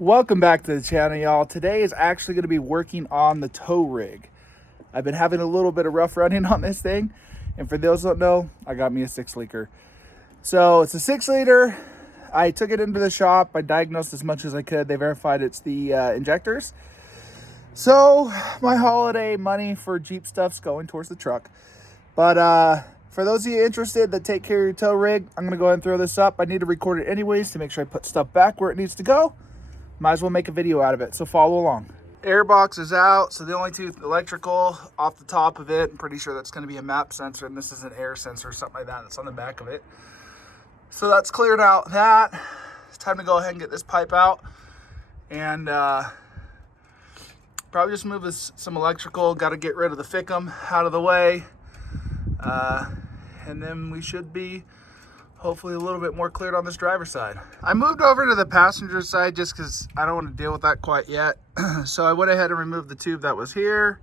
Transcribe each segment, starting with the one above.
Welcome back to the channel, y'all. Today is actually going to be working on the tow rig. I've been having a little bit of rough running on this thing, and for those who don't know, I got me a 6-liter. So it's a 6-liter. I took it into the shop. I diagnosed as much as I could. They verified it's the injectors. So my holiday money for Jeep stuff's going towards the truck. But for those of you interested that take care of your tow rig, I'm going to go ahead and throw this up. I need to record it anyways to make sure I put stuff back where it needs to go. Might as well make a video out of it, so follow along. Air box is out, so the only two electrical off the top of it, I'm pretty sure that's going to be a map sensor, and this is an air sensor or something like that that's on the back of it. So that's cleared out that. It's time to go ahead and get this pipe out, and probably just move some electrical. Got to get rid of the fickum out of the way, and then we should be hopefully a little bit more cleared on this driver's side. I moved over to the passenger side just because I don't want to deal with that quite yet. So I went ahead and removed the tube that was here,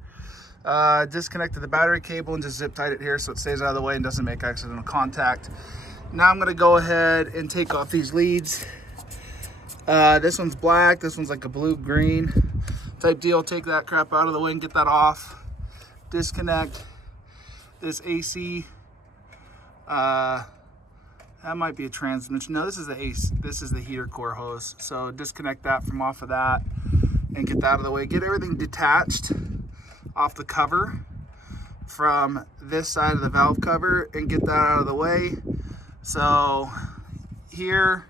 disconnected the battery cable and just zip tied it here so it stays out of the way and doesn't make accidental contact. Now I'm going to go ahead and take off these leads. This one's black, this one's like a blue-green type deal. Take that crap out of the way and get that off. Disconnect this AC. That might be a transmission. No, this is the AC. This is the heater core hose. So disconnect that from off of that and get that out of the way. Get everything detached off the cover from this side of the valve cover and get that out of the way. So here,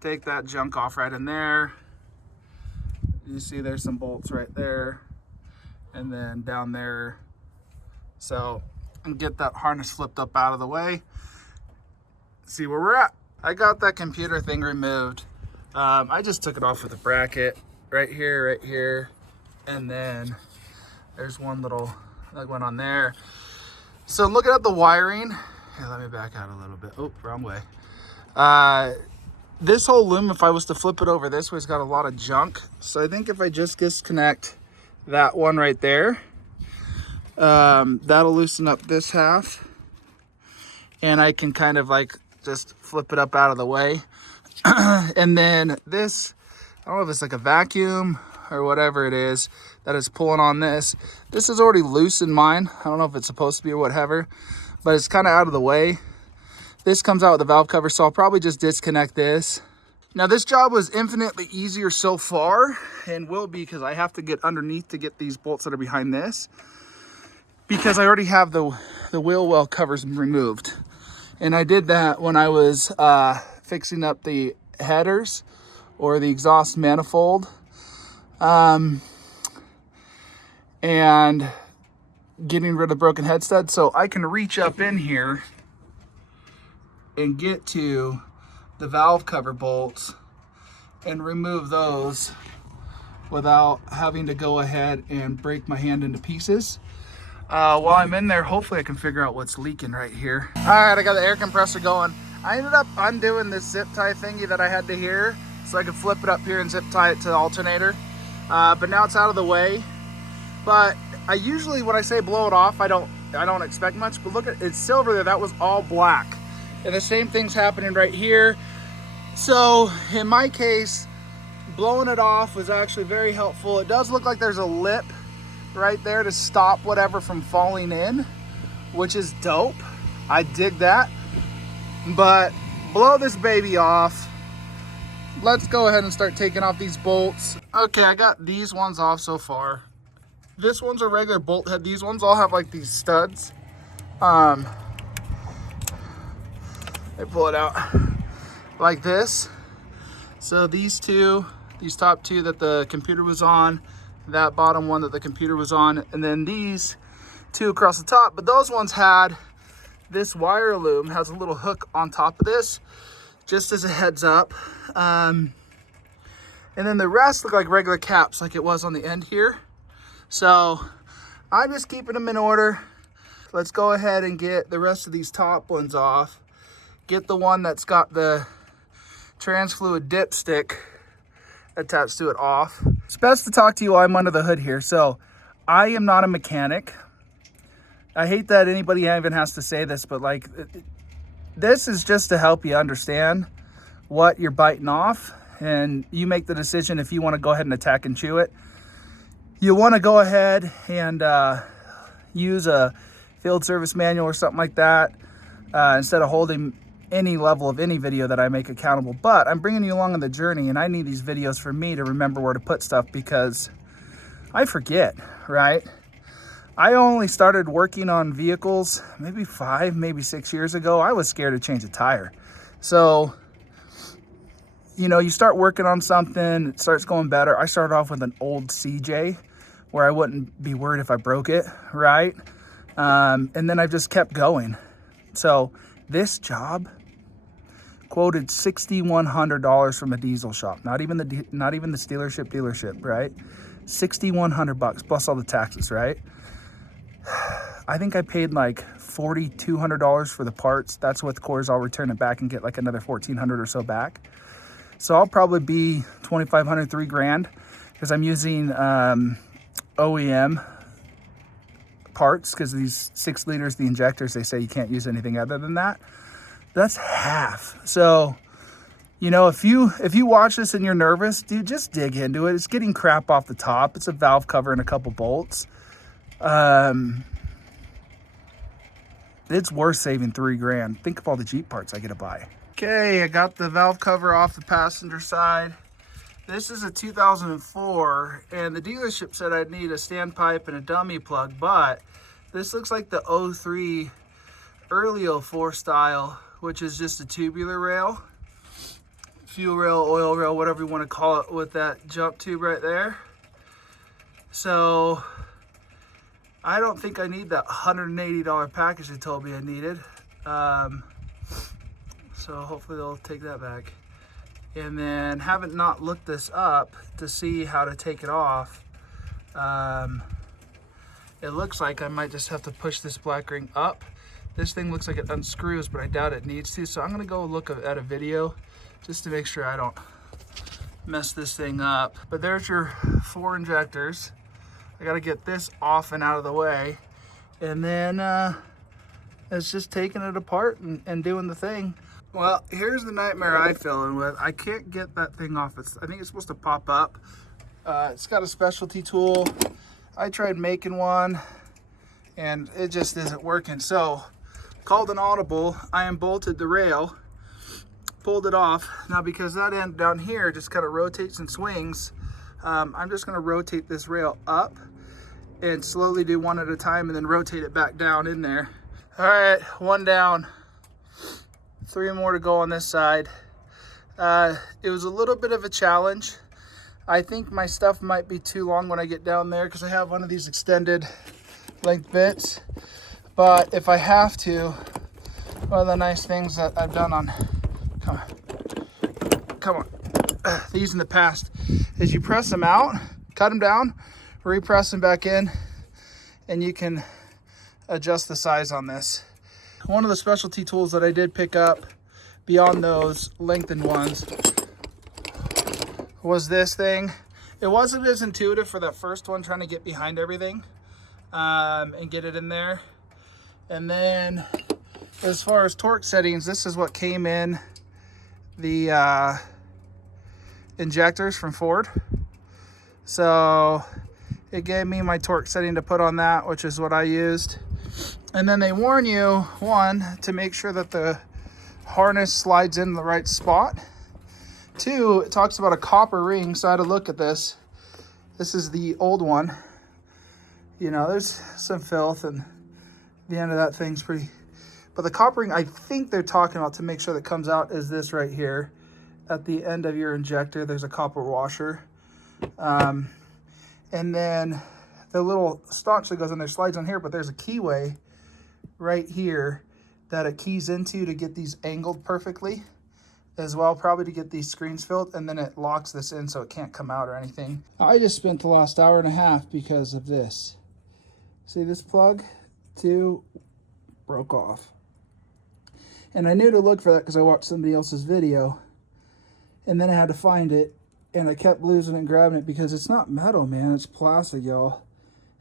take that junk off right in there. You see there's some bolts right there and then down there. So, and get that harness flipped up out of the way. See where we're at. I got that computer thing removed. I just took it off with a bracket right here, and then there's one little that went on there. So looking at the wiring, here, let me back out a little bit. Oh, wrong way. This whole loom, if I was to flip it over this way, it's got a lot of junk. So I think if I just disconnect that one right there, that'll loosen up this half, and I can kind of like just flip it up out of the way. And then this, I don't know if it's like a vacuum or whatever it is that is pulling on this. This is already loose in mine. I don't know if it's supposed to be or whatever, but it's kind of out of the way. This comes out with the valve cover, so I'll probably just disconnect this. Now this job was infinitely easier so far, and will be, because I have to get underneath to get these bolts that are behind this, because I already have the wheel well covers removed. And I did that when I was fixing up the headers or the exhaust manifold, and getting rid of broken head stud. So I can reach up in here and get to the valve cover bolts and remove those without having to go ahead and break my hand into pieces. While I'm in there, hopefully I can figure out what's leaking right here. All right, I got the air compressor going. I ended up undoing this zip tie thingy that I had to here so I could flip it up here and zip tie it to the alternator. But now it's out of the way. But I usually, when I say blow it off, I don't expect much. But look at it's silver there. That was all black, and the same thing's happening right here. So in my case, blowing it off was actually very helpful. It does look like there's a lip right there to stop whatever from falling in, which is dope. I dig that. But blow this baby off. Let's go ahead and start taking off these bolts. Okay, I got these ones off so far. This one's a regular bolt head. These ones all have like these studs. They pull it out like this. So these top two that the computer was on, that bottom one that the computer was on, and then these two across the top. But those ones had this wire loom, has a little hook on top of this, just as a heads up. And then the rest look like regular caps, like it was on the end here. So I'm just keeping them in order. Let's go ahead and get the rest of these top ones off. Get the one that's got the trans fluid dipstick attached to it off. It's best to talk to you while I'm under the hood here. So I am not a mechanic. I hate that anybody even has to say this, but like, this is just to help you understand what you're biting off and you make the decision if you want to go ahead and attack and chew it. You want to go ahead and use a field service manual or something like that instead of holding any level of any video that I make accountable. But I'm bringing you along on the journey, and I need these videos for me to remember where to put stuff, because I forget, right? I only started working on vehicles maybe 5, maybe 6 years ago. I was scared to change a tire. So, you know, you start working on something, it starts going better. I started off with an old CJ where I wouldn't be worried if I broke it, right? And then I've just kept going. So this job quoted $6,100 from a diesel shop, not even the dealership, right? $6,100 plus all the taxes, right? I think I paid like $4,200 for the parts. That's with cores. I'll return it back and get like another $1,400 or so back. So I'll probably be $2,500, $3,000, because I'm using OEM parts, because these 6 liters, the injectors, they say you can't use anything other than that. That's half. So, you know, if you watch this and you're nervous, dude, just dig into it. It's getting crap off the top. It's a valve cover and a couple bolts. It's worth saving $3,000. Think of all the Jeep parts I get to buy. Okay, I got the valve cover off the passenger side. This is a 2004, and the dealership said I'd need a standpipe and a dummy plug, but this looks like the 03 early 04 style, which is just a tubular rail, fuel rail, oil rail, whatever you want to call it, with that jump tube right there. So I don't think I need that $180 package they told me I needed. So hopefully they'll take that back. And then haven't not looked this up to see how to take it off. It looks like I might just have to push this black ring up. This thing looks like it unscrews, but I doubt it needs to. So I'm gonna go look at a video just to make sure I don't mess this thing up. But there's your 4 injectors. I gotta get this off and out of the way. And then it's just taking it apart and doing the thing. Well, here's the nightmare I fell in with. I can't get that thing off. I think it's supposed to pop up. It's got a specialty tool. I tried making one and it just isn't working. So called an audible. I unbolted the rail, pulled it off. Now because that end down here just kind of rotates and swings, I'm just gonna rotate this rail up and slowly do one at a time and then rotate it back down in there. All right, 1 down, 3 more to go on this side. It was a little bit of a challenge. I think my stuff might be too long when I get down there because I have one of these extended length bits. But if I have to, one of the nice things that I've done on, come on, these in the past, is you press them out, cut them down, repress them back in, and you can adjust the size on this. One of the specialty tools that I did pick up beyond those lengthened ones was this thing. It wasn't as intuitive for that first one, trying to get behind everything and get it in there. And then as far as torque settings, this is what came in the injectors from Ford. So it gave me my torque setting to put on that, which is what I used. And then they warn you, 1, to make sure that the harness slides in the right spot. 2, it talks about a copper ring, so I had to look at this. This is the old one. You know, there's some filth and the end of that thing's pretty, but the copper ring I think they're talking about to make sure that comes out is this right here. At the end of your injector, there's a copper washer. And then the little staunch that goes in there slides on here, but there's a keyway right here that it keys into to get these angled perfectly as well, probably to get these screens filled, and then it locks this in so it can't come out or anything. I just spent the last hour and a half because of this. See this plug? 2 broke off. And I knew to look for that because I watched somebody else's video, and then I had to find it, and I kept losing it and grabbing it because it's not metal, man, it's plastic, y'all.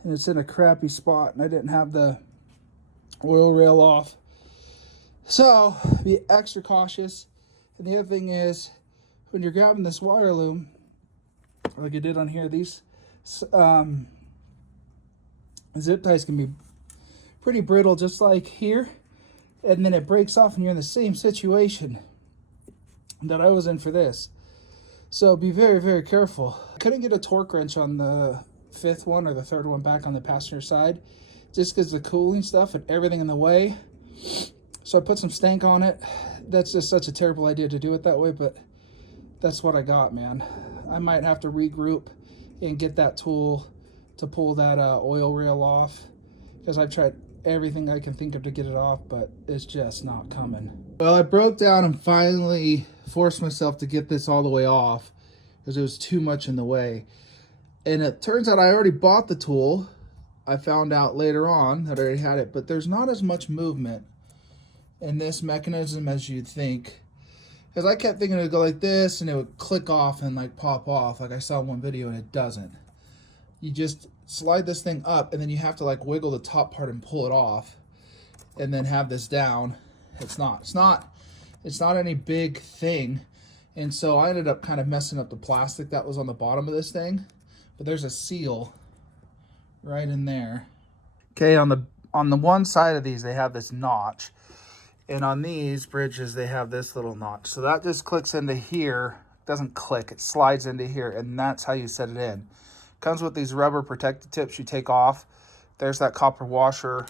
And it's in a crappy spot, and I didn't have the oil rail off. So be extra cautious. And the other thing is, when you're grabbing this wire loom, like I did on here, these zip ties can be pretty brittle, just like here, and then it breaks off and you're in the same situation that I was in for this. So be very, very careful. I couldn't get a torque wrench on the 5th one or the 3rd one back on the passenger side, just because the cooling stuff and everything in the way. So I put some stank on it. That's just such a terrible idea to do it that way, but that's what I got, man. I might have to regroup and get that tool to pull that oil rail off, because I've tried everything I can think of to get it off, but it's just not coming. Well, I broke down and finally forced myself to get this all the way off because it was too much in the way. And it turns out I already bought the tool. I found out later on that I already had it, but there's not as much movement in this mechanism as you'd think. Because I kept thinking it would go like this and it would click off and like pop off like I saw in one video, and it doesn't. You just slide this thing up and then you have to like wiggle the top part and pull it off and then have this down. It's not any big thing. And so I ended up kind of messing up the plastic that was on the bottom of this thing, but there's a seal right in there. Okay, on the one side of these they have this notch, and on these bridges they have this little notch. So that just clicks into here. It doesn't click, it slides into here, and that's how you set it in. Comes with these rubber protective tips you take off. There's that copper washer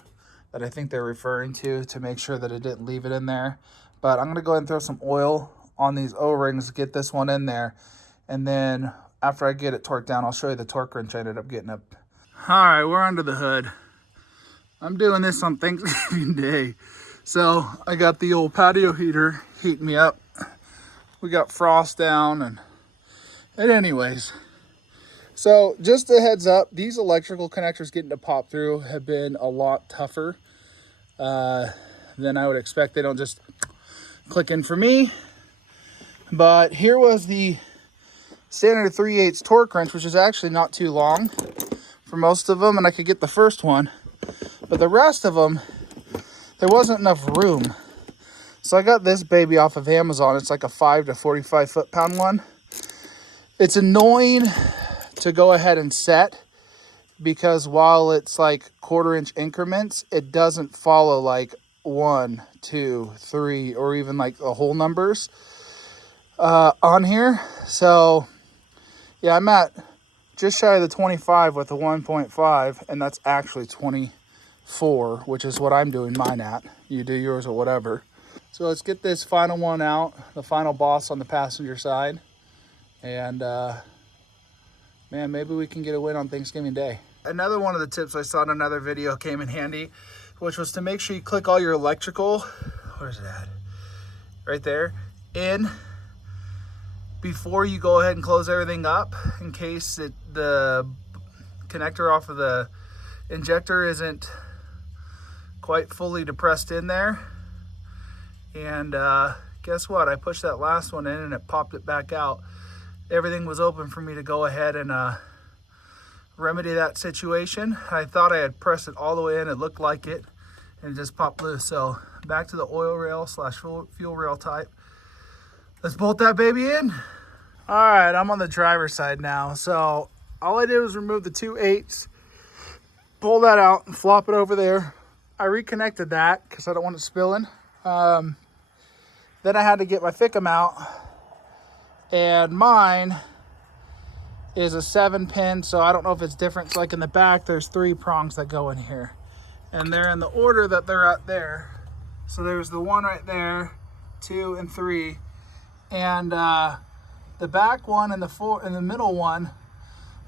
that I think they're referring to make sure that it didn't leave it in there. But I'm gonna go ahead and throw some oil on these O-rings, get this one in there, and then after I get it torqued down, I'll show you the torque wrench I ended up getting up. All right, we're under the hood. I'm doing this on Thanksgiving Day. So I got the old patio heater heating me up. We got frost down and anyways. So just a heads up, these electrical connectors getting to pop through have been a lot tougher than I would expect. They don't just click in for me. But here was the standard 3/8 torque wrench, which is actually not too long for most of them, and I could get the first one. But the rest of them, there wasn't enough room. So I got this baby off of Amazon. It's like a 5 to 45 foot-pound one. It's annoying to go ahead and set, because while it's like 1/4 inch increments, it doesn't follow like 1, 2, 3, or even like the whole numbers on here. So yeah, I'm at just shy of the 25 with the 1.5, and that's actually 24, which is what I'm doing mine at. You do yours or whatever. So let's get this final one out, the final boss on the passenger side, and man, maybe we can get a win on Thanksgiving Day. Another one of the tips I saw in another video came in handy, which was to make sure you click all your electrical, where's it at? Right there, in before you go ahead and close everything up, in case the connector off of the injector isn't quite fully depressed in there. And guess what? I pushed that last one in and it popped it back out. Everything was open for me to go ahead and remedy that situation. I thought I had pressed it all the way in. It looked like it, and it just popped loose. So back to the oil rail / fuel rail type. Let's bolt that baby in. All right, I'm on the driver's side now. So all I did was remove the 2/8, pull that out and flop it over there. I reconnected that because I don't want it spilling. Then I had to get my Fickum out, and mine is a 7-pin, so I don't know if it's different. So like in the back, there's 3 prongs that go in here, and they're in the order that they're at there. So there's the 1 right there, 2 and 3, and the back one and the 4 and the middle one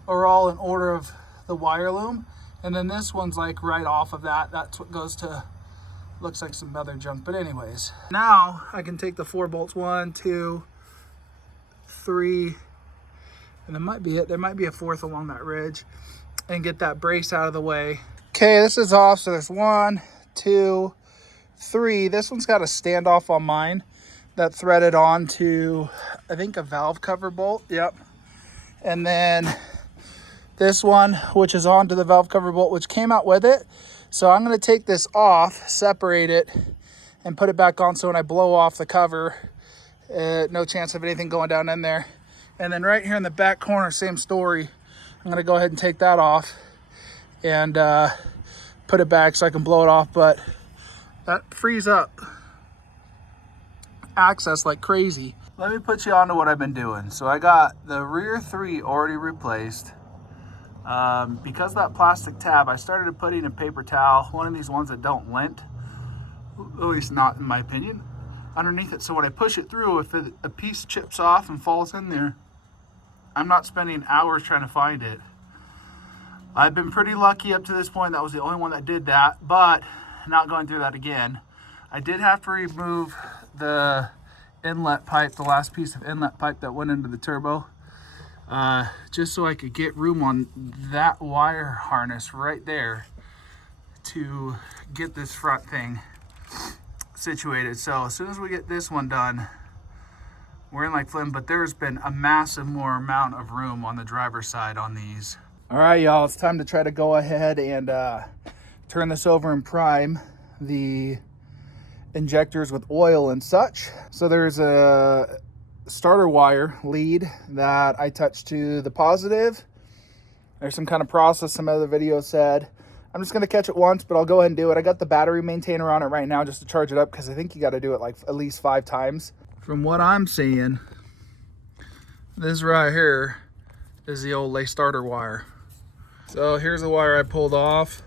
are all in order of the wire loom, and then this one's like right off of that. That's what goes to, looks like some other junk, but anyways. Now I can take the 4 bolts, 1, 2, 3, and that might be it. There might be a 4th along that ridge, and get that brace out of the way. Okay, this is off. So there's 1, 2, 3. This one's got a standoff on mine that threaded onto, I think, a valve cover bolt. Yep. And then this one, which is onto the valve cover bolt, which came out with it. So I'm going to take this off, separate it, and put it back on, so when I blow off the cover, No chance of anything going down in there. And then right here in the back corner, same story. I'm gonna go ahead and take that off and put it back so I can blow it off, but that frees up access like crazy. Let me put you on to what I've been doing. So I got the rear 3 already replaced. Because of that plastic tab, I started putting a paper towel, one of these ones that don't lint, at least not in my opinion, underneath it. So when I push it through, if a piece chips off and falls in there, I'm not spending hours trying to find it. I've been pretty lucky up to this point. That was the only one that did that, but not going through that again. I did have to remove the inlet pipe, the last piece of inlet pipe that went into the turbo, just so I could get room on that wire harness right there to get this front thing situated. So as soon as we get this one done, we're in like Flynn, but there's been a massive more amount of room on the driver's side on these. All right, y'all, it's time to try to go ahead and turn this over and prime the injectors with oil and such. So there's a starter wire lead that I touched to the positive. There's some kind of process some other video said. I'm just gonna catch it once, but I'll go ahead and do it. I got the battery maintainer on it right now just to charge it up, because I think you got to do it like at least 5 times. From what I'm seeing, this right here is the old lay starter wire. So here's the wire I pulled off.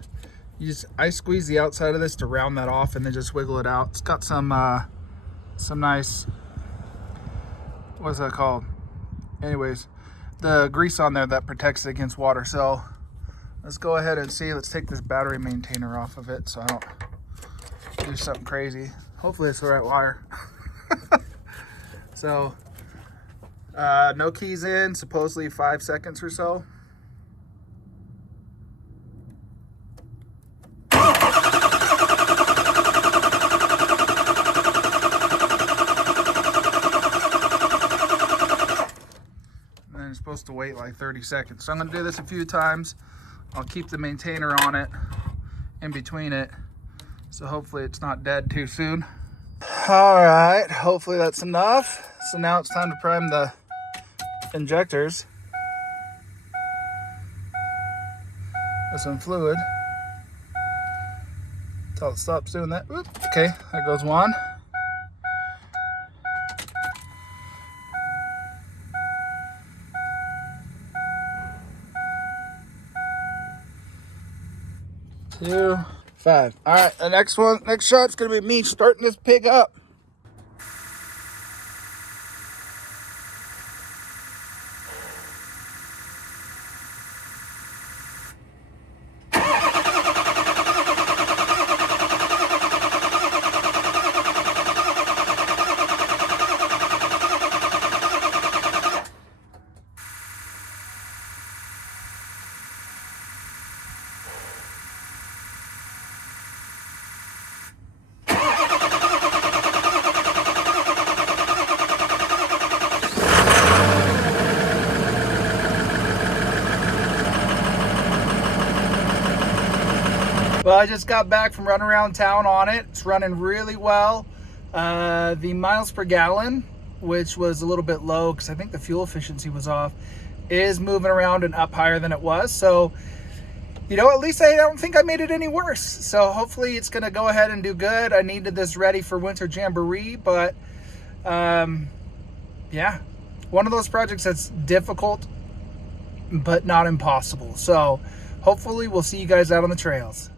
I squeeze the outside of this to round that off and then just wiggle it out. It's got some nice, what's that called? Anyways, the grease on there that protects it against water. So let's go ahead and see. Let's take this battery maintainer off of it so I don't do something crazy. Hopefully it's the right wire. So no keys in, supposedly 5 seconds or so. Supposed to wait like 30 seconds. So I'm going to do this a few times. I'll keep the maintainer on it in between it, so hopefully it's not dead too soon. All right, hopefully that's enough. So now it's time to prime the injectors with some fluid until it stops doing that. Oop, okay, there goes one. Two, 5. All right, the next shot's gonna be me starting this pig up. Well, I just got back from running around town on it. It's running really well. The miles per gallon, which was a little bit low because I think the fuel efficiency was off, is moving around and up higher than it was. So, you know, at least I don't think I made it any worse. So hopefully it's gonna go ahead and do good. I needed this ready for Winter Jamboree, but yeah, one of those projects that's difficult, but not impossible. So hopefully we'll see you guys out on the trails.